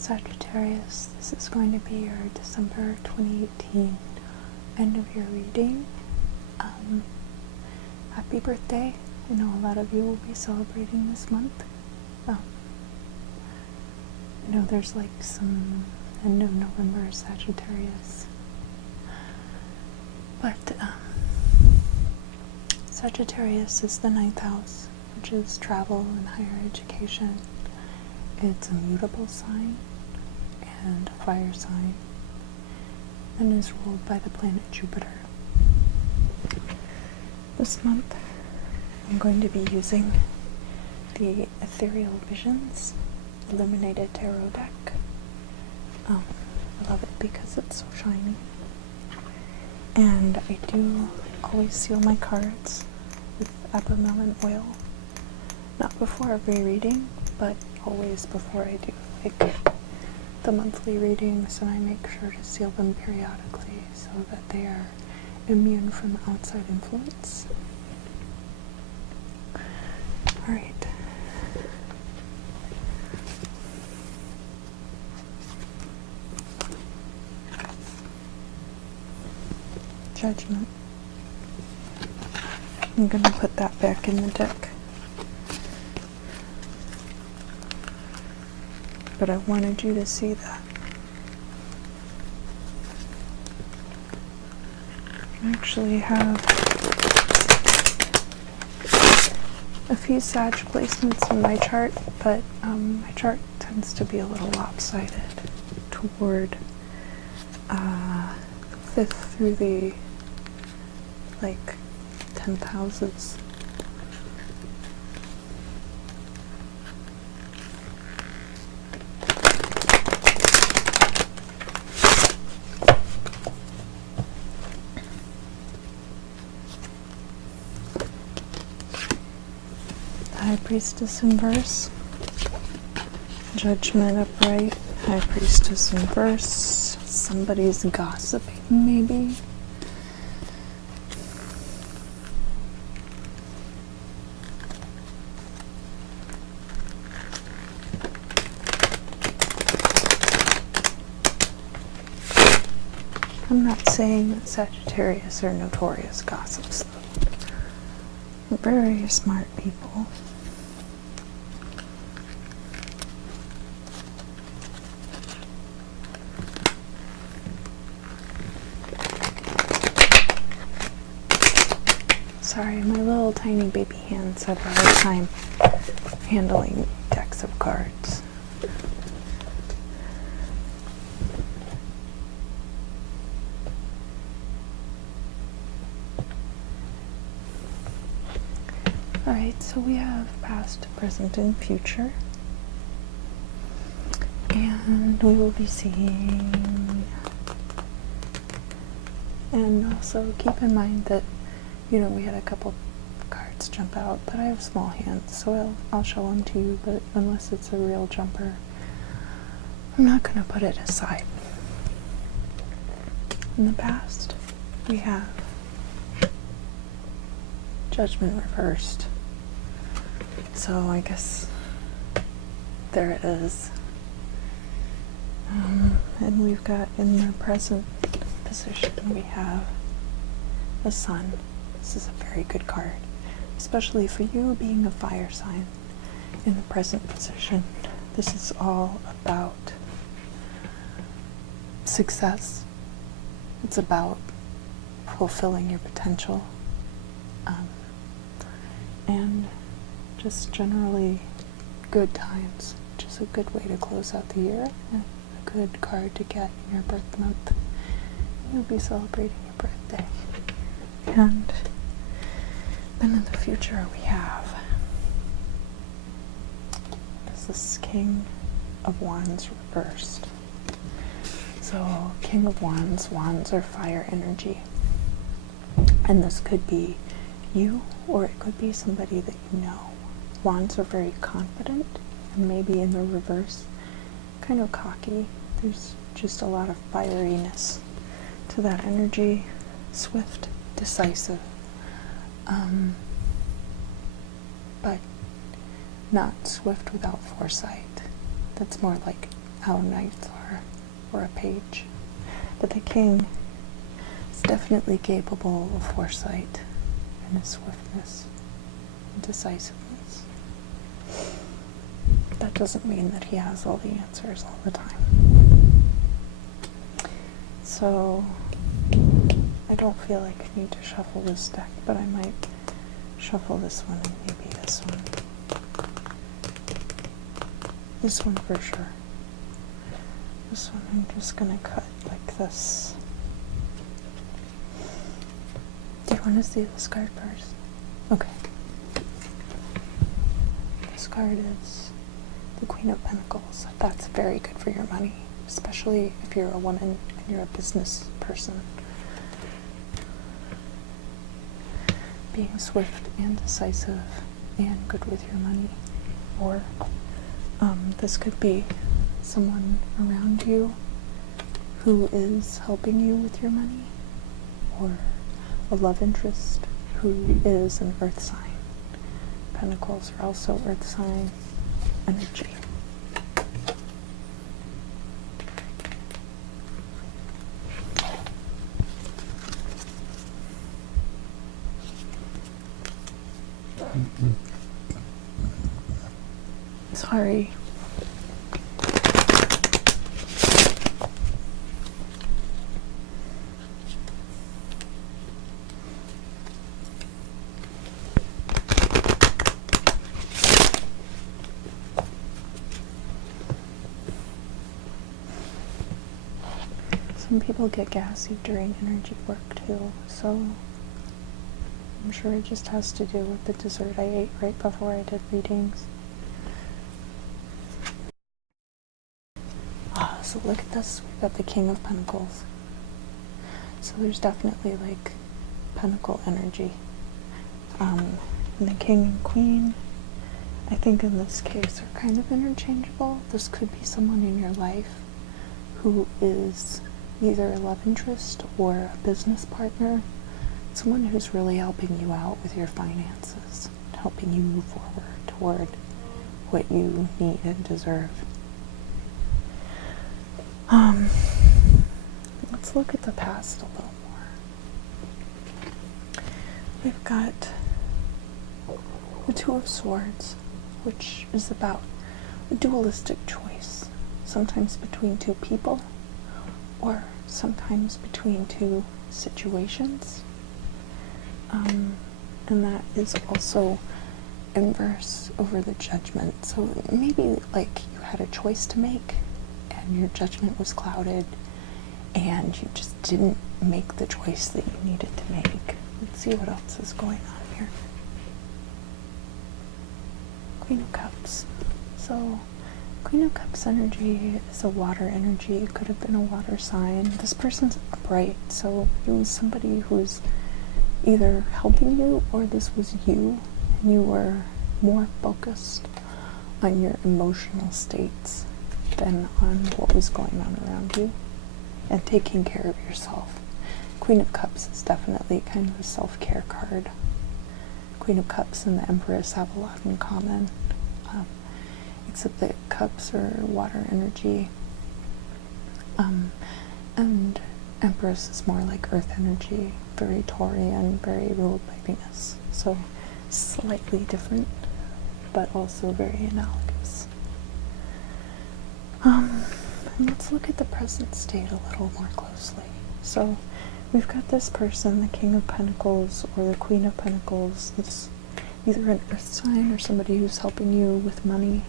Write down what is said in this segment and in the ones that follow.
Sagittarius, this is going to be your December 2018 end of year reading. Happy birthday. I know a lot of you will be celebrating this month. I know there's like some end of November Sagittarius. But Sagittarius is the 9th house, which is travel and higher education. It's a mutable sign and a fire sign, and is ruled by the planet Jupiter. This month I'm going to be using the Ethereal Visions Illuminated Tarot deck. I love it because it's so shiny. And I do always seal my cards with abramelin oil. Not before every reading, but always before I do like the monthly readings, and I make sure to seal them periodically so that they are immune from outside influence. Alright. Judgment. I'm going to put that back in the deck. But I wanted you to see that. I actually have a few Sag placements in my chart, but my chart tends to be a little lopsided toward the 5th through the 10th houses. High Priestess in verse, Judgment upright, High Priestess in verse, somebody's gossiping maybe. I'm not saying that Sagittarius are notorious gossips though. They're very smart people. Sorry, my little tiny baby hands have a hard time handling decks of cards. Alright, so we have past, present, and future. And we will be seeing... And also keep in mind that, we had a couple cards jump out, but I have small hands, so I'll show them to you, but unless it's a real jumper, I'm not going to put it aside. In the past, we have Judgment reversed. So I guess there it is. And we've got in the present position, we have the Sun. This is a very good card, especially for you being a fire sign. In the present position, this is all about success. It's about fulfilling your potential. And just generally good times, which is a good way to close out the year, and a good card to get in your birth month. You'll be celebrating your birthday. And then in the future we have this King of Wands reversed. So King of Wands, wands are fire energy. And this could be you, or it could be somebody that you know. Wands are very confident, and maybe in the reverse, kind of cocky. There's just a lot of fieriness to that energy. Swift, decisive, but not swift without foresight. That's more like how knights are, or a page. But the king is definitely capable of foresight and his swiftness and decisiveness. That doesn't mean that he has all the answers all the time. So I don't feel like I need to shuffle this deck, but I might shuffle this one and maybe this one. This one for sure. This one I'm just gonna cut like this. Do you want to see this card first? Okay. This card is the Queen of Pentacles. That's very good for your money, especially if you're a woman and you're a business person. Being swift and decisive and good with your money. Or this could be someone around you who is helping you with your money, or a love interest who is an earth sign. Pentacles are also earth sign energy. Sorry. Some people get gassy during energy work too, so I'm sure it just has to do with the dessert I ate right before I did readings. So look at this, we've got the King of Pentacles. So there's definitely like pentacle energy. And the King and Queen, I think in this case, are kind of interchangeable. This could be someone in your life who is either a love interest or a business partner, someone who's really helping you out with your finances, helping you move forward toward what you need and deserve. Let's look at the past a little more. We've got the Two of Swords, which is about a dualistic choice, sometimes between two people, or sometimes between two situations. And that is also inverse over the Judgment. So maybe like you had a choice to make and your judgment was clouded and you just didn't make the choice that you needed to make. Let's see what else is going on here. Queen of Cups. So Queen of Cups energy is a water energy. It could have been a water sign. This person's upright, so it was somebody who's either helping you or this was you, and you were more focused on your emotional states than on what was going on around you and taking care of yourself. Queen of Cups is definitely kind of a self-care card. Queen of Cups and the Empress have a lot in common, except that Cups are water energy, and Empress is more like earth energy, very Taurian, very ruled by Venus. So slightly different, but also very analogous. And let's look at the present state a little more closely. So we've got this person, the King of Pentacles or the Queen of Pentacles, that's either an earth sign or somebody who's helping you with money,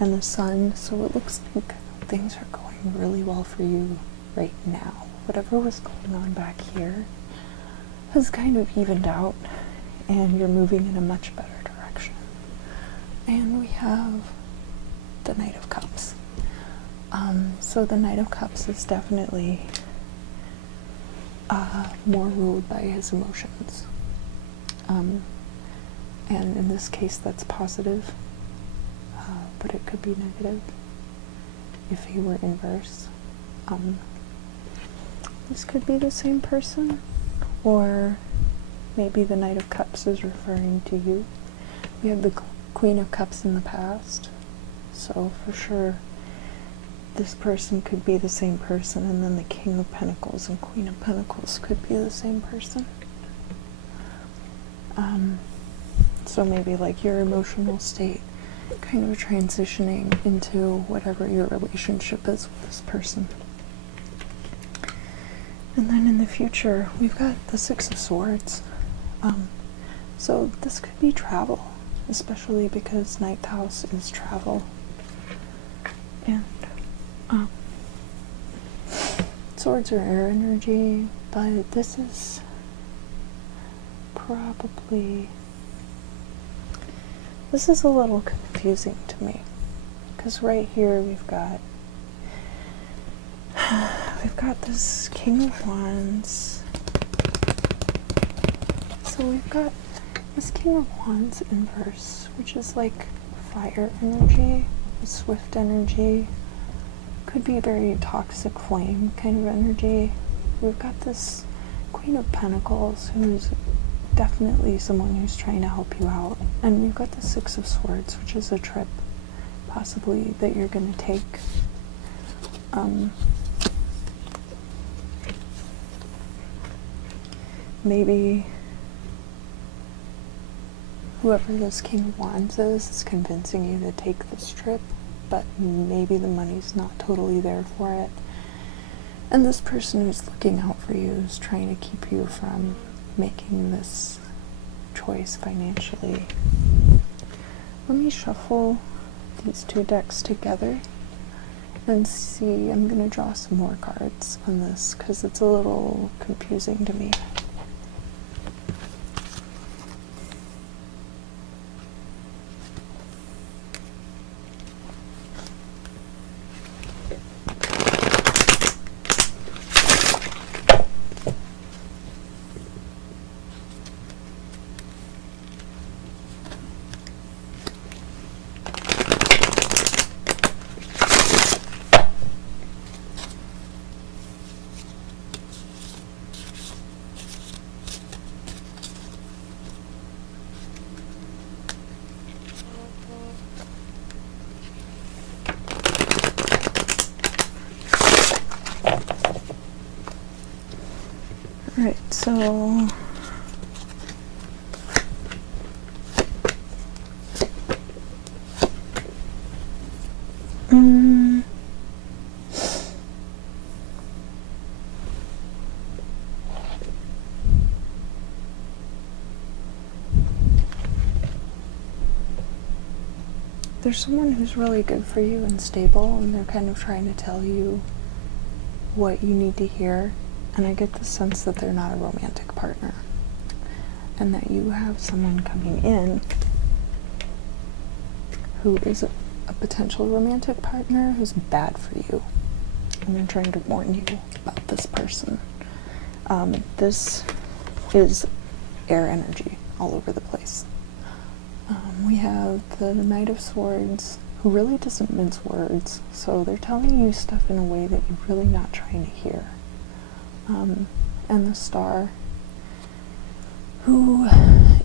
and the Sun. So it looks like things are going really well for you right now. Whatever was going on back here has kind of evened out and you're moving in a much better direction. And we have the Knight of Cups. So the Knight of Cups is definitely more ruled by his emotions. And in this case that's positive, but it could be negative if he were inverse. This could be the same person, or maybe the Knight of Cups is referring to you. We have the Queen of Cups in the past, so for sure this person could be the same person, and then the King of Pentacles and Queen of Pentacles could be the same person. So maybe like your emotional state kind of transitioning into whatever your relationship is with this person. And then in the future, we've got the Six of Swords. So this could be travel, especially because ninth house is travel. And swords are air energy, but this is probably, this is a little confusing to me, because right here we've got this King of Wands. So we've got this King of Wands inverse, which is like fire energy, swift energy, could be very toxic flame kind of energy. We've got this Queen of Pentacles, who's definitely someone who's trying to help you out. And we've got the Six of Swords, which is a trip possibly that you're going to take. Maybe whoever this King of Wands is convincing you to take this trip, but maybe the money's not totally there for it. And this person who's looking out for you is trying to keep you from making this choice financially. Let me shuffle these two decks together and see. I'm going to draw some more cards on this because it's a little confusing to me. Alright, so there's someone who's really good for you and stable, and they're kind of trying to tell you what you need to hear. And I get the sense that they're not a romantic partner, and that you have someone coming in who is a potential romantic partner who's bad for you, and they're trying to warn you about this person. This is air energy all over the place. We have the Knight of Swords, who really doesn't mince words, so they're telling you stuff in a way that you're really not trying to hear. And the Star, who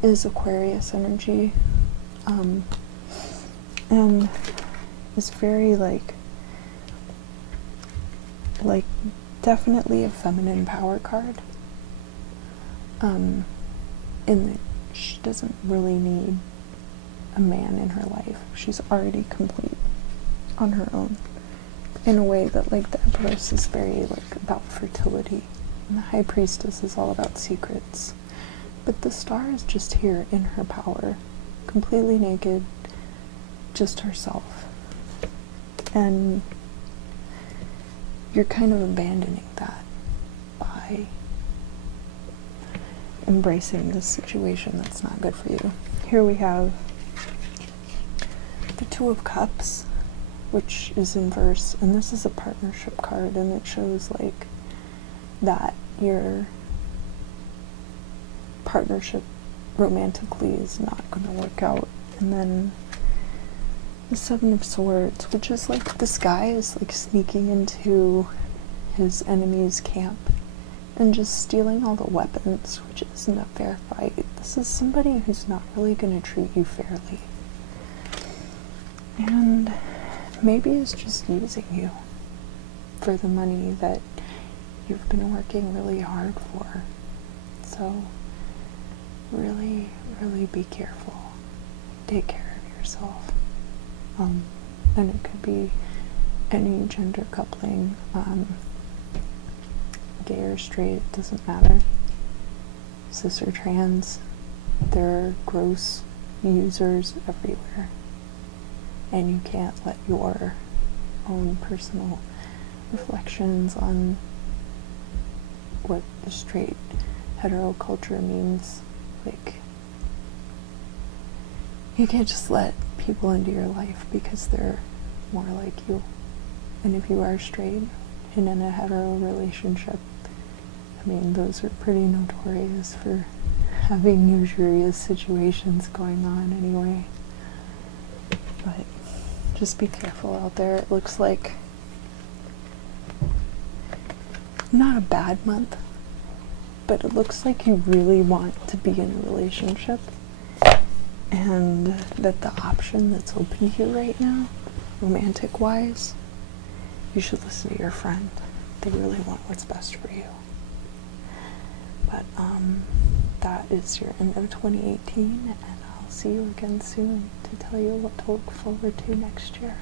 is Aquarius energy, and is very like definitely a feminine power card, in that she doesn't really need a man in her life. She's already complete on her own, in a way that like the Empress is very like about fertility, and the High Priestess is all about secrets. But the Star is just here in her power, completely naked, just herself. And you're kind of abandoning that by embracing this situation that's not good for you. Here we have the Two of Cups, which is inverse, and this is a partnership card, and it shows like that your partnership romantically is not going to work out. And then the Seven of Swords, which is like this guy is like sneaking into his enemy's camp and just stealing all the weapons, which isn't a fair fight. This is somebody who's not really going to treat you fairly, and maybe is just using you. for the money that you've been working really hard for. So really, really be careful. Take care of yourself. And it could be any gender coupling, gay or straight, it doesn't matter. Cis or trans, there are gross users everywhere. And you can't let your own personal reflections on what the straight hetero culture means, like, you can't just let people into your life because they're more like you. And if you are straight and in a hetero relationship, I mean, those are pretty notorious for having usurious situations going on anyway. But just be careful out there. It looks like not a bad month, but it looks like you really want to be in a relationship, and that the option that's open to you right now, romantic wise, you should listen to your friend. They really want what's best for you. But that is your end of 2018, and I'll see you again soon to tell you what to look forward to next year.